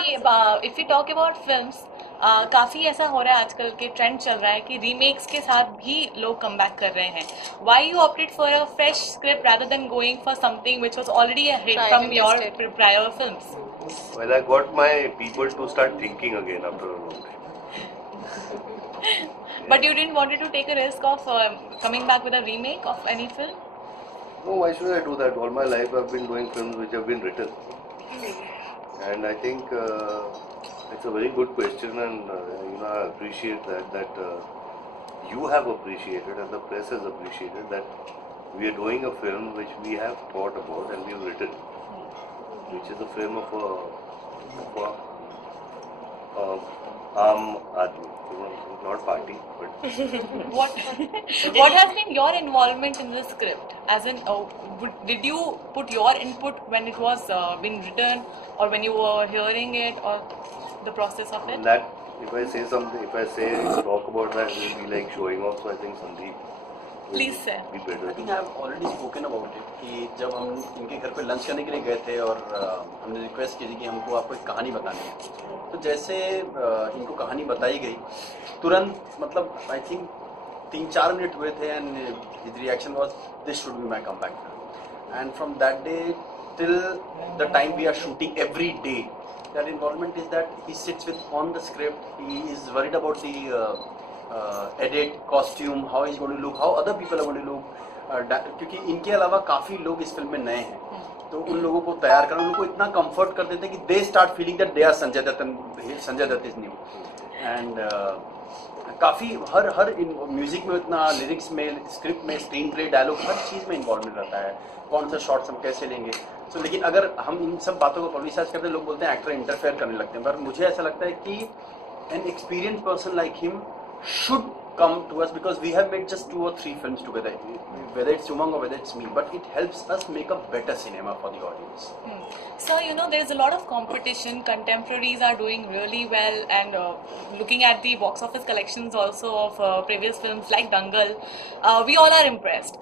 If you talk about films, काफी ऐसा हो रहा है आजकल के ट्रेंड चल रहा है कि रीमेक्स के साथ भी लोग कम बैक कर रहे हैं. Why you opted for a fresh script rather than going for something which was already a hit from your prior films? Well, I got my people to start thinking again after a long time. But you didn't wanted to take a risk of coming back with a remake of any film? No, why should I do that? All my life I've been doing films which have been written. And I think it's a very good question, and I appreciate that you have appreciated and the press has appreciated that we are doing a film which we have thought about and we've written, which is a film of a Aadmi, not party, but what has been your involvement in the script? As in, did you put your input when it was being written, or when you were hearing it, or the process of it? That if I say something, if I say talk about that, it will be like showing off. So I think Sandeep. Please say. I think I have already spoken about it कि जब हम इनके घर पे lunch करने के लिए गए थे और हमने रिक्वेस्ट की थी कि हमको आपको एक कहानी बतानी है, तो जैसे इनको कहानी बताई गई तुरंत मतलब आई थिंक 3-4 मिनट हुए थे and his reaction was this should be my comeback and from that day till the time we are shooting every day, that involvement is that he sits with on the script, he is worried about the edit, costume, how he's going to look, how other people are going to look, क्योंकि इनके अलावा काफ़ी लोग इस film में नए हैं, तो उन लोगों को तैयार करना, उन लोगों को इतना कंफर्ट कर देते हैं कि they start feeling that they are Sanjay Dutt is new and काफ़ी हर म्यूजिक में इतना, लिरिक्स में, स्क्रिप्ट में, स्क्रीन प्ले, डायलॉग, हर चीज़ में इन्वॉल्वमेंट रहता है, कौन सा शॉट्स हम कैसे लेंगे. सो लेकिन अगर हम इन सब बातों को पब्लिसाइज करते हैं, लोग बोलते हैं एक्टर इंटरफेयर करने लगते हैं, पर मुझे ऐसा लगता है कि an experience person like him should come to us because we have made just 2 or 3 films together, whether it's Umang or whether it's me, but it helps us make a better cinema for the audience. So there's a lot of competition. Contemporaries are doing really well, and looking at the box office collections also of previous films like Dangal, we all are impressed.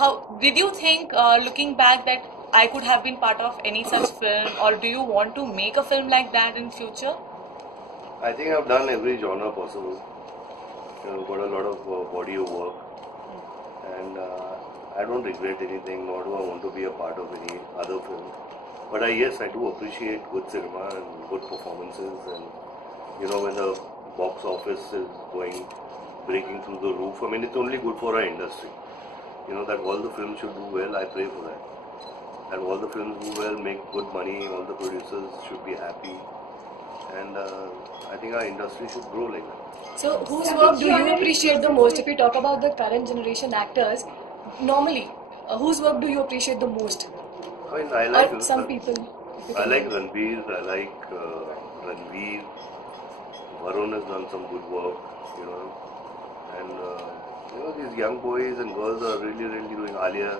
How did you think, looking back, that I could have been part of any such film, or do you want to make a film like that in future? I think I've done every genre possible. Got a lot of body of work, and I don't regret anything, nor do I want to be a part of any other film. But yes, I do appreciate good cinema and good performances, and when the box office is breaking through the roof. I mean, it's only good for our industry. That all the films should do well. I pray for that. And all the films do well, make good money. All the producers should be happy, and I think our industry should grow like that. So, whose work do you appreciate the most? If we talk about the current generation actors, normally, whose work do you appreciate the most? I mean, I like some people. I like Ranbir. I like Ranveer. Varun has done some good work, and these young boys and girls are really, really doing. Alia,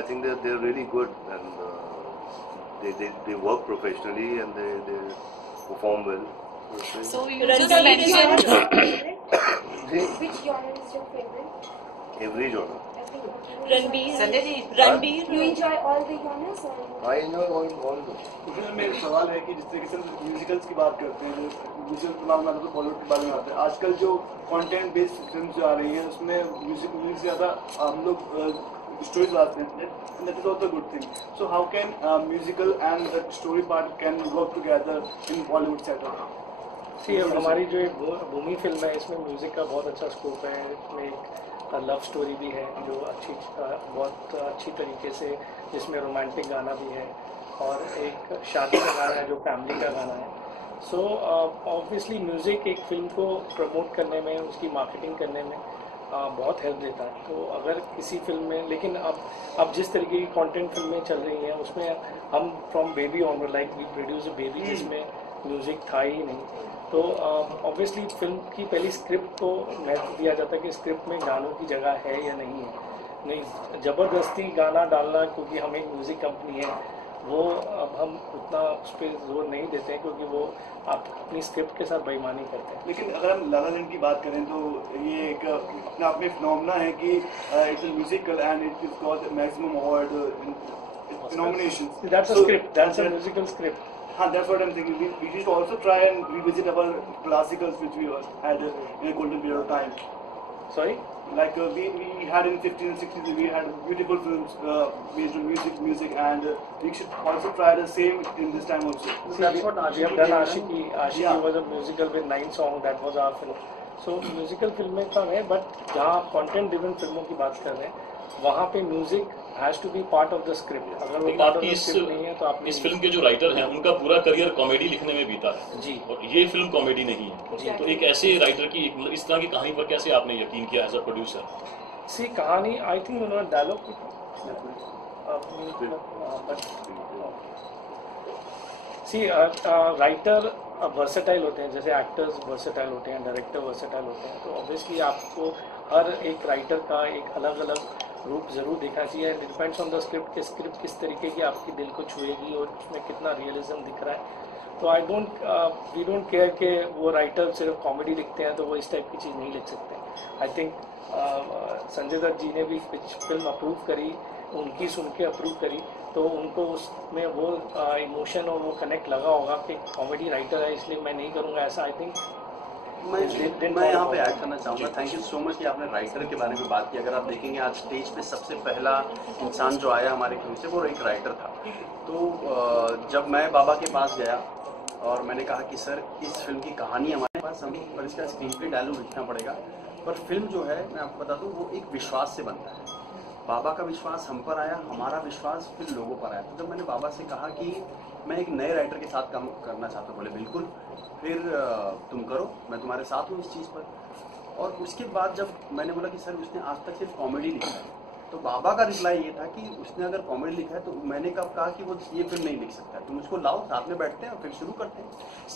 I think they're really good, and they work professionally and they perform well. So you just mentioned which genre is your favorite? Every genre. Ranbir. You enjoy all the genres or? I enjoy all of them. इसमें एक सवाल है कि जिस तरीके से musicals की बात करते हैं, म्यूजिकल फिल्म में तो बॉलीवुड के बारे में आते हैं, आजकल जो कंटेंट बेस्ड फिल्म जो आ रही हैं उसमें म्यूजिक से ज़्यादा हम लोग स्टोरीज लाते हैं, and that is also a good thing. So how can musical and the story part can work together in Bollywood setup? हमारी जो एक भूमि फिल्म है, इसमें म्यूज़िक का बहुत अच्छा स्कोप है. इसमें एक लव स्टोरी भी है जो बहुत अच्छी तरीके से, जिसमें रोमांटिक गाना भी है, और एक शादी का गाना है जो फैमिली का गाना है. सो ऑब्वियसली म्यूज़िक एक फिल्म को प्रमोट करने में, उसकी मार्केटिंग करने में बहुत हेल्प देता है. तो अगर किसी फिल्म में, लेकिन अब जिस तरीके की कंटेंट फिल्में चल रही हैं उसमें हम from baby onward, like we produce a baby, जिसमें म्यूज़िक था ही नहीं, तो ऑब्वियसली फिल्म की पहली स्क्रिप्ट को महत्व दिया जाता है कि स्क्रिप्ट में गानों की जगह है या नहीं है. नहीं, ज़बरदस्ती गाना डालना, क्योंकि हम एक म्यूज़िक कंपनी है, वो अब हम उतना उस पर जोर नहीं देते हैं, क्योंकि वो आप अपनी स्क्रिप्ट के साथ बेईमानी करते हैं. लेकिन अगर हम लाला लैंड की बात करें तो ये एक अपने आप में फिनोमेना है कि it's a musical and it got maximum award nominations. That's a script. That's a musical script. that's what I'm thinking. We should also try and revisit our classicals which we had in a golden period of time. Sorry? Like we had in 50s and 60s, we had beautiful films based on music, and we should also try the same in this time also. See, that's what we have done. Ashiki was a musical with 9 songs. That was our film. So musical फिल्में कम है, but जहाँ content driven फिल्मों की बात कर रहे हैं, वहाँ पे music has to be part of the script. अगर वो part of the script नहीं है तो आप इस फिल्म के जो राइटर हैं उनका पूरा करियर कॉमेडी लिखने में बीता है जी, और ये फिल्म कॉमेडी नहीं है। तो एक ऐसे राइटर की इस तरह की कहानी पर कैसे आपने यकीन किया एज अ प्रोड्यूसर? सी कहानी आई थिंक उन्होंने डायलॉग सी राइटर वर्सेटाइल होते हैं, जैसे एक्टर्स वर्सेटाइल होते हैं, डायरेक्टर वर्सेटाइल होते हैं, तो ऑब्वियसली आपको हर एक राइटर का एक अलग अलग रूप जरूर देखना चाहिए। And depends on the script कि स्क्रिप्ट किस तरीके की आपकी दिल को छुएगी और उसमें कितना रियलिज्म दिख रहा है। तो वी डोंट केयर कि वो राइटर सिर्फ कॉमेडी लिखते हैं तो वो इस टाइप की चीज़ नहीं लिख सकते। आई थिंक संजय दत्त जी ने भी फिल्म अप्रूव करी, उनकी सुन के अप्रूव करी, तो उनको उसमें वो इमोशन और वो कनेक्ट लगा होगा कि कॉमेडी राइटर है इसलिए मैं नहीं करूँगा ऐसा। आई थिंक मैं यहाँ पे ऐड करना चाहूँगा। थैंक यू सो मच कि आपने राइटर के बारे में बात की। अगर आप देखेंगे आज स्टेज पे सबसे पहला इंसान जो आया हमारे फिल्म से वो एक राइटर था। तो जब मैं बाबा के पास गया और मैंने कहा कि सर इस फिल्म की कहानी हमारे पास, हम पर इसका स्क्रीन प्ले डायलॉग लिखना पड़ेगा, पर फिल्म जो है मैं आपको बता दूँ वो एक विश्वास से बनता है। बाबा का विश्वास हम पर आया, हमारा विश्वास फिर लोगों पर आया। तो जब मैंने बाबा से कहा कि मैं एक नए राइटर के साथ काम करना चाहता हूँ, बोले बिल्कुल, फिर तुम करो, मैं तुम्हारे साथ हूँ इस चीज़ पर। और उसके बाद जब मैंने बोला कि सर उसने आज तक सिर्फ कॉमेडी लिखा है, तो बाबा का रिप्लाई ये था कि उसने अगर कॉमेडी लिखा है तो मैंने कब कहा कि वो ये फिल्म नहीं लिख सकता, तुम उसको लाओ, साथ में बैठते हैं और फिर शुरू करते हैं।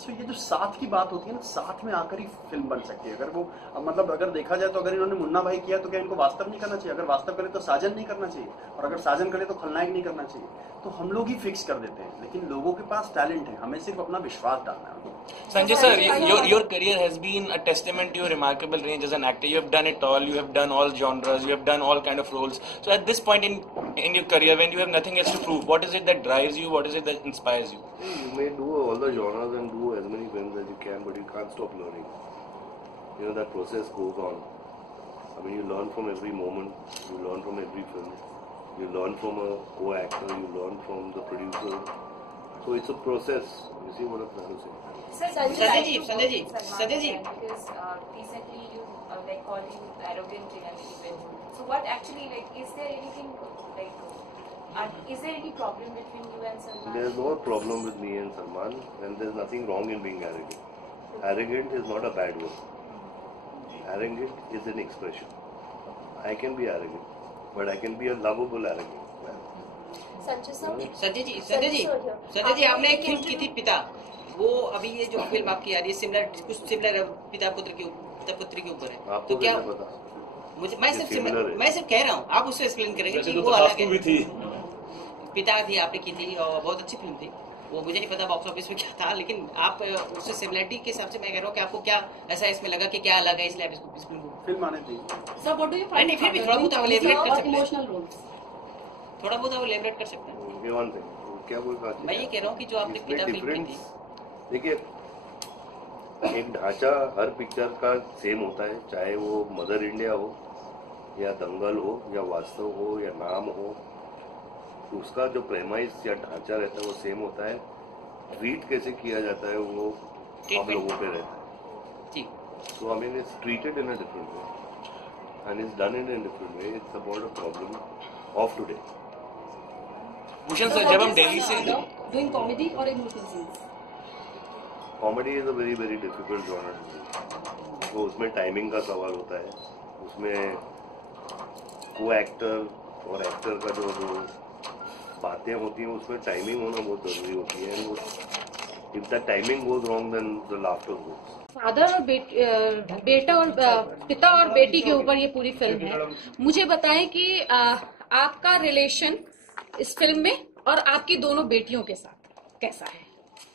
तो ये जो साथ की बात होती है ना, साथ में आकर ही फिल्म बन सकती है। अगर वो मतलब अगर देखा जाए तो अगर इन्होंने मुन्ना भाई किया तो क्या इनको वास्तव नहीं करना चाहिए? अगर वास्तव करे तो साजन नहीं करना चाहिए, और अगर साजन करे तो खलनायक नहीं करना चाहिए। तो हम लोग ही फिक्स कर देते हैं, लेकिन लोगों के पास टैलेंट है, हमें सिर्फ अपना विश्वास डालना है। Sanjay sir, your career has been a testament to your remarkable range as an actor. You have done it all. You have done all genres. You have done all kind of roles. So at this point in your career, when you have nothing else to prove, what is it that drives you? What is it that inspires you? You may do all the genres and do as many films as you can, but you can't stop learning. You know, that process goes on. I mean, you learn from every moment. You learn from every film. You learn from a co-actor. You learn from the producer. So it's a process. You see what I'm trying to say? Sanjay ji. Because recently you like called him arrogant in a way. So what actually, like, is there anything like, is there any problem between you and Salman? There's no problem with me and Salman, and there's nothing wrong in being arrogant. Arrogant is not a bad word. Arrogant is an expression. I can be arrogant, but I can be a lovable arrogant man. Sanjay ji आपने एक film की थी पिता, वो अभी ये जो film आपकी आ रही है कुछ सिमिलर पिता पुत्र के ऊपर है, तो क्या मुझे मैं सिर्फ कह रहा हूँ, आप उससे एक्सप्लेन करेंगे कि वो अलग है। पिता थी आपने की थी और बहुत अच्छी फिल्म थी, वो मुझे नहीं पता बॉक्स ऑफिस में क्या था, लेकिन आप उससे सिमिलरिटी के हिसाब से मैं कह रहा हूँ कि आपको क्या ऐसा इसमें लगा कि क्या अलग है, इसलिए आप इस फिल्म आने थी। Sir what do you find? फिर भी थोड़ा बहुत आप एलेबरेट कर सकते हैं, थोड़ा बहुत आप एलेबरेट कर सकते हैं। क्या बोल रहा मैं ये कह रहा हूँ कि जो आपने पिता फिल्म की थी, देखिए एक ढांचा हर पिक्चर का सेम होता है, चाहे वो मदर इंडिया हो या दंगल हो या वास्तव हो या नाम हो, उसका जो प्रेमाइस या ढांचा रहता है वो सेम होता है। ट्रीट कैसे किया जाता है वो हम लोगों पे रहता है। So I mean it's treated in a different way and it's done in a different way. It's about a problem of today. Bhushan sir, जब हम दिल्ली से डूइंग कॉमेडी और emotional scenes, comedy is a very very difficult genre. तो उसमें timing का सवाल होता है, उसमें को एक्टर और एक्टर का जो बातें होती हैं उसमें टाइमिंग होना बहुत जरूरी होती है। If the timing goes wrong then the laughter goes. Father और बेटा और पिता और बेटी के ऊपर ये पूरी फिल्म है। मुझे बताएं कि आपका रिलेशन इस फिल्म में और आपकी दोनों बेटियों के साथ कैसा है?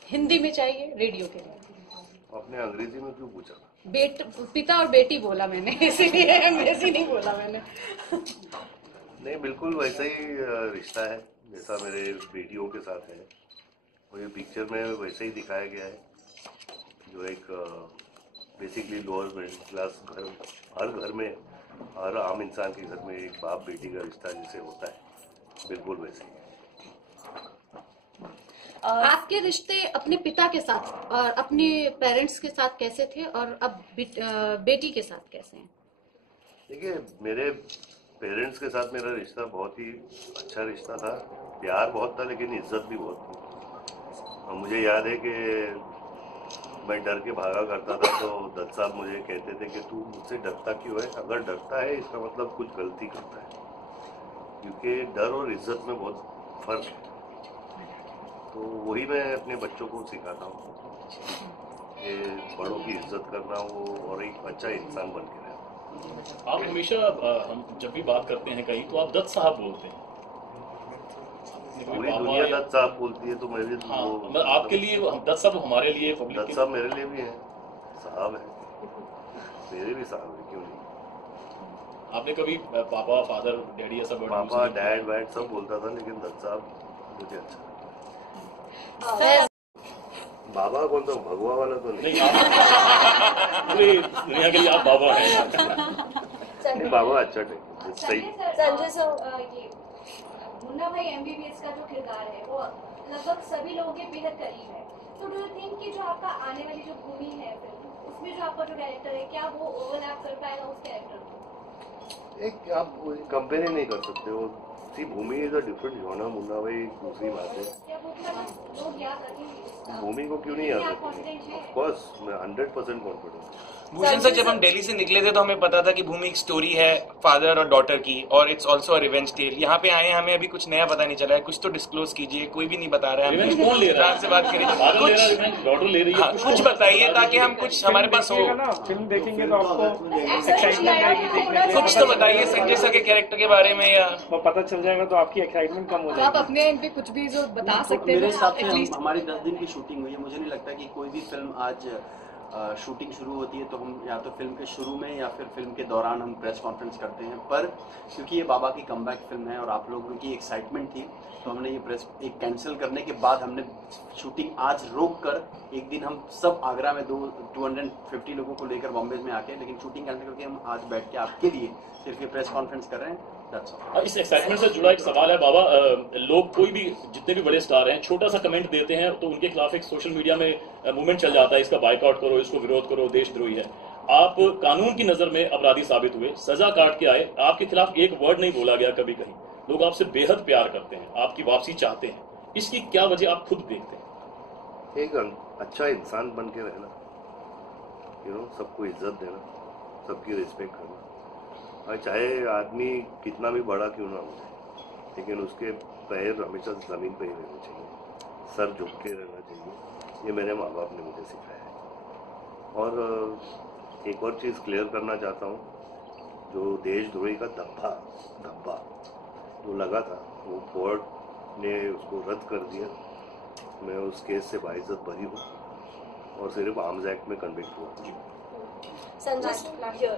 हिंदी में चाहिए, रेडियो के लिए। आपने अंग्रेजी में क्यों पूछा? पिता और बेटी बोला मैंने, इसीलिए अंग्रेजी नहीं बोला मैंने। नहीं, बिल्कुल वैसा ही रिश्ता है जैसा मेरे बेटियों के साथ है। और ये पिक्चर में वैसे ही दिखाया गया है, जो एक बेसिकली लोअर मिडिल क्लास घर, हर घर में, हर आम इंसान के घर में एक बाप बेटी का रिश्ता जैसे होता है, बिल्कुल वैसे ही। आपके रिश्ते अपने पिता के साथ और अपने पेरेंट्स के साथ कैसे थे और अब बेटी के साथ कैसे हैं? देखिए, मेरे पेरेंट्स के साथ मेरा रिश्ता बहुत ही अच्छा रिश्ता था, प्यार बहुत था लेकिन इज्जत भी बहुत थी। और मुझे याद है कि मैं डर के भागा करता था तो दत्त साहब मुझे कहते थे कि तू मुझसे डरता क्यों है? अगर डरता है इसका मतलब कुछ गलती करता है, क्योंकि डर और इज्जत में बहुत फर्क है। तो वही मैं अपने बच्चों को सिखाता हूँ कि बड़ों की इज्जत करना हो और एक अच्छा इंसान बन के रहना। आप हमेशा हम जब भी बात करते हैं कहीं तो आप दत्त साहब बोलते हैं, पूरी दुनिया दत्त साहब बोलती है तो मैं भी हाँ, आपके लिए हम दत्त साहब हमारे लिए दत्त साहब मेरे लिए भी हैं, साहब है, मेरे भी साहब है, क्यों नहीं। आपने कभी पापा, फादर, डैडी ऐसा वर्ड? पापा, डैड वैड सब बोलता था, लेकिन दत्त साहब मुझे अच्छा। बाबा कौन सा भगवा वाला तो नहीं, पूरी दुनिया के लिए आप बाबा हैं। नहीं, बाबा अच्छा सही। संजय सर, ये मुन्ना भाई MBBS का जो किरदार है वो लगभग सभी लोगों के बेहद करीब है, तो डू यू थिंक कि जो आपका आने वाली जो भूमि है फिल्म, उसमें जो आपका जो कैरेक्टर है, क्या वो ओवरलैप कर पाएगा उस कैरेक्टर को? एक आप कंपेयर ही नहीं कर सकते हो। See Bhoomi is a different genre, Munna Bhai दूसरी बात है। लोग याद रखेंगे भूमि को क्यों नहीं याद रखेंगे? ऑफ कोर्स मैं 100% कॉन्फिडेंट। भूषण सर, जब हम दिल्ली से निकले थे तो हमें पता था कि भूमि एक स्टोरी है फादर और डॉटर की, और it's also a revenge tale. यहाँ पे आए हमें अभी कुछ नया पता नहीं चला है, कुछ तो डिस्क्लोज कीजिए। कोई भी नहीं बता रहा है, रिवेंज कौन ले रहा है? से बात करिए, डॉटर ले रही है, कुछ बताइए ताकि हम कुछ हमारे पास हो। फिल्म देखेंगे तो आपको कुछ तो बताइए संजय सर के कैरेक्टर के बारे में, या पता चल जाएगा तो आपकी एक्साइटमेंट कम हो जाएगी। आप अपने एंड पे कुछ भी जो बता सकते हैं। मेरे हिसाब से हमारी 10 दिन की शूटिंग हुई है, मुझे नहीं लगता कि कोई भी फिल्म आज शूटिंग शुरू होती है तो हम या तो फिल्म के शुरू में या फिर फिल्म के दौरान हम प्रेस कॉन्फ्रेंस करते हैं, पर क्योंकि ये बाबा की कमबैक फिल्म है और आप लोगों की एक्साइटमेंट थी तो हमने ये प्रेस एक कैंसिल करने के बाद हमने शूटिंग आज रोक कर एक दिन हम सब आगरा में 250 लोगों को लेकर बॉम्बे में आके, लेकिन शूटिंग कैंसिल करके हम आज बैठ के आपके लिए सिर्फ ये प्रेस कॉन्फ्रेंस कर रहे हैं। इस एक्साइटमेंट से जुड़ा एक सवाल है बाबा, लोग कोई भी जितने भी बड़े स्टार हैं छोटा सा कमेंट देते हैं तो उनके खिलाफ एक सोशल मीडिया में मूवमेंट चल जाता है, इसका बायकॉट करो, इसको विरोध करो, देशद्रोही है। आप कानून की नजर में अपराधी साबित हुए, सजा काट के आए, आपके खिलाफ एक वर्ड नहीं बोला गया कभी कहीं, लोग आपसे बेहद प्यार करते हैं, आपकी वापसी चाहते हैं, इसकी क्या वजह आप खुद देखते हैं? एक अच्छा इंसान बन के रहना, सबको इज्जत देना, सबकी रिस्पेक्ट करना, और चाहे आदमी कितना भी बड़ा क्यों ना हो, लेकिन उसके पैर हमेशा जमीन पर ही रहने चाहिए, सर झुक के रहना चाहिए। ये मेरे माँ बाप ने मुझे सिखाया है। और एक और चीज़ क्लियर करना चाहता हूँ, जो देशद्रोही का धब्बा जो लगा था वो कोर्ट ने उसको रद्द कर दिया। मैं उस केस से बाइज्जत बरी हूँ और सिर्फ आर्म्स एक्ट में कन्विक्ट हुआ। Sanjay, here,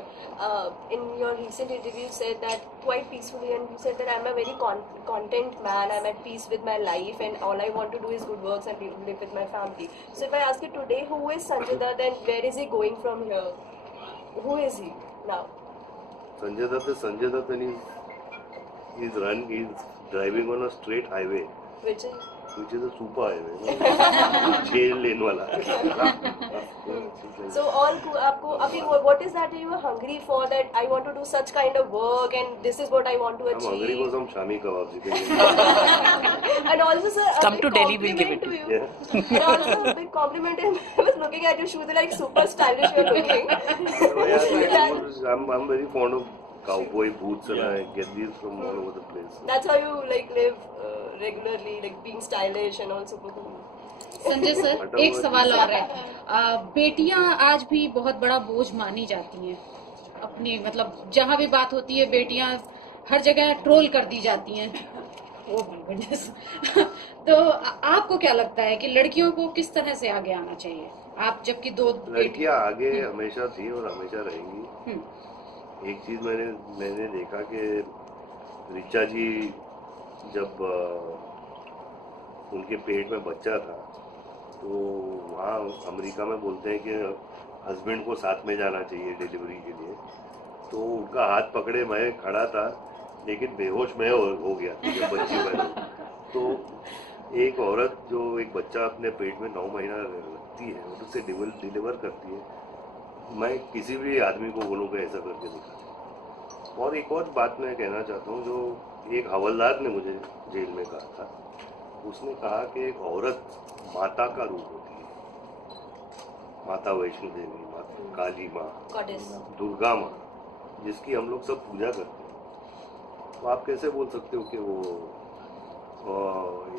in your recent interview, you said that quite peacefully, and you said that I'm a very content man, I'm at peace with my life, and all I want to do is good works and live with my family. So if I ask you today, who is Sanjay Dutt and where is he going from here? Who is he now? Sanjay Dutt is Sanjay Dutt, and he's driving on a straight highway. Which is a super highway, 6 lane wala. So what is that you are hungry for, that I want to do such kind of work and this is what I want to achieve? I'm hungry for some Shami kebabs. And also, sir, come to Delhi, we'll give it to you. Yeah. And also a big compliment, and I was looking at your shoes, they're like super stylish you're looking. I'm very fond of cowboy boots, and I get these from all over the place. That's how you live regularly, being stylish and all super cool. Sanjay sir, एक सवाल और है, बेटियां आज भी बहुत बड़ा बोझ मानी जाती हैं अपनी, मतलब जहाँ भी बात होती है बेटियां हर जगह ट्रोल कर दी जाती हैं। तो आपको क्या लगता है कि लड़कियों को किस तरह से आगे आना चाहिए? आप जबकि 2 लड़कियां आगे हमेशा थी और हमेशा रहेंगी। एक चीज मैंने देखा कि ऋचा जी जब उनके पेट में बच्चा था, तो वहाँ अमेरिका में बोलते हैं कि हस्बैंड को साथ में जाना चाहिए डिलीवरी के लिए। तो उनका हाथ पकड़े मैं खड़ा था, लेकिन बेहोश मैं हो गया जब बच्ची पैदा। तो एक औरत जो एक बच्चा अपने पेट में 9 महीना रखती है और उसे डिलीवर करती है, मैं किसी भी आदमी को बोलूँगा ऐसा करके दिखा। और एक और बात मैं कहना चाहता हूँ, जो एक हवलदार ने मुझे जेल में कहा था, उसने कहा कि एक औरत माता का रूप होती है, माता वैष्णो देवी, माता काली माँ, दुर्गा माँ, जिसकी हम लोग सब पूजा करते हैं। तो आप कैसे बोल सकते हो कि वो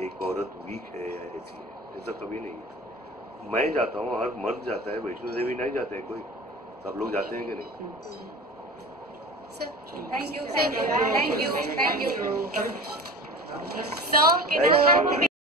एक औरत वीक है या ऐसी है? ऐसा कभी नहीं है। मैं जाता हूँ, हर मर्द जाता है, वैष्णो देवी नहीं जाते हैं कोई, सब लोग जाते हैं कि नहीं? Thank you. Sir, can I have